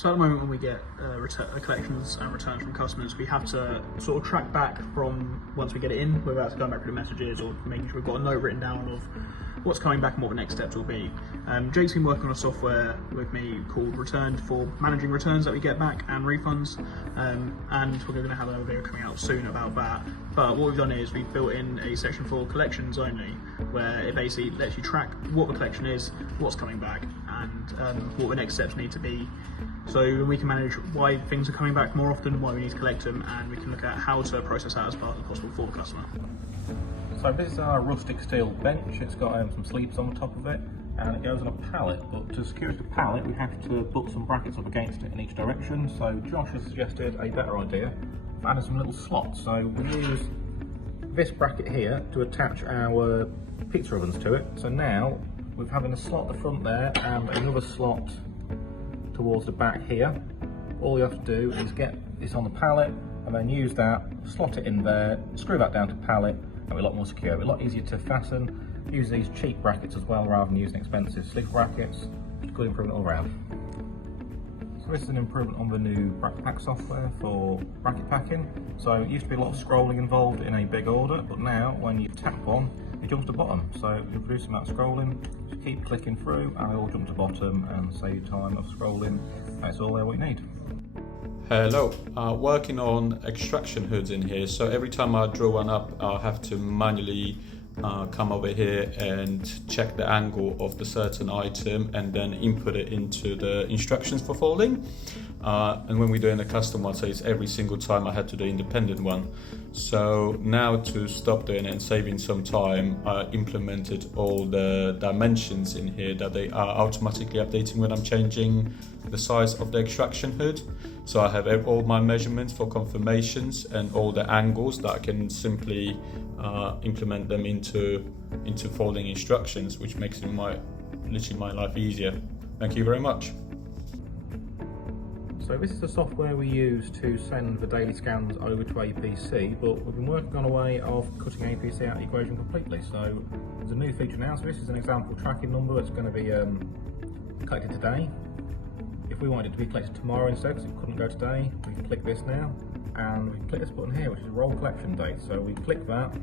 So at the moment when we get collections and returns from customers, we have to sort of track back from once we get it in, without going back through the messages or making sure we've got a note written down of what's coming back and what the next steps will be. Jake's been working on a software with me called Returned for managing returns that we get back and refunds, and we're going to have a video coming out soon about that. But what we've done is we've built in a section for collections only, where it basically lets you track what the collection is, what's coming back, and what the next steps need to be. So we can manage why things are coming back more often, why we need to collect them, and we can look at how to process that as fast as possible for the customer. So this is our rustic steel bench. It's got some sleeves on the top of it, and it goes on a pallet. But to secure the pallet, we have to put some brackets up against it in each direction. So Josh has suggested a better idea of adding some little slots. So we use this bracket here to attach our pizza ovens to it. So now we're having a slot at the front there and another slot towards the back here. All you have to do is get this on the pallet and then use that, slot it in there, screw that down to pallet, and it'll be a lot more secure. It'll be a lot easier to fasten. Use these cheap brackets as well rather than using expensive sleeve brackets. It's a good improvement all around. So this is an improvement on the new Bracket Pack software for bracket packing. So it used to be a lot of scrolling involved in a big order, but now when you tap one, it jumps to bottom. So you're reducing that scrolling, just keep clicking through and it'll jump to bottom and save you time of scrolling. That's all there what you need. Hello, working on extraction hoods in here. So every time I draw one up, I have to manually come over here and check the angle of the certain item and then input it into the instructions for folding. And when we're doing a custom one, so it's every single time I had to do independent one. So now to stop doing it and saving some time, I implemented all the dimensions in here that they are automatically updating when I'm changing the size of the extraction hood. So I have all my measurements for confirmations and all the angles that I can simply implement them into folding instructions, which makes it literally my life easier. Thank you very much. So this is the software we use to send the daily scans over to APC, but we've been working on a way of cutting APC out of the equation completely. So there's a new feature now. So this is an example tracking number that's going to be collected today. If we wanted it to be collected tomorrow instead, because it couldn't go today, we can click this now, and we can click this button here, which is roll collection date. So we click that,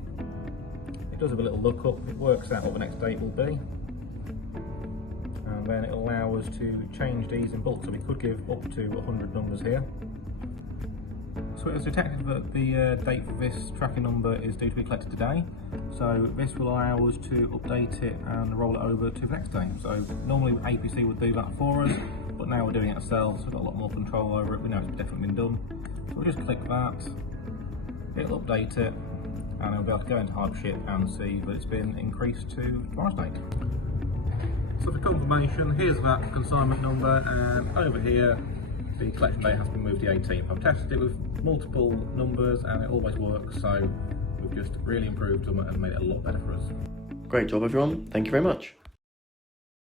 it does have a little lookup, it works out what the next date will be, and then it'll allow us to change these in bulk. So we could give up to 100 numbers here. So it was detected that the date for this tracking number is due to be collected today. So this will allow us to update it and roll it over to the next day. So normally APC would do that for us, but now we're doing it ourselves, so we've got a lot more control over it. We know it's definitely been done. So we'll just click that, it'll update it, and we'll be able to go into Hypership and see that it's been increased to tomorrow's date. So for confirmation, here's that consignment number, and over here the collection date has been moved to the 18th. I've tested it with multiple numbers and it always works, so we've just really improved them and made it a lot better for us. Great job everyone, thank you very much.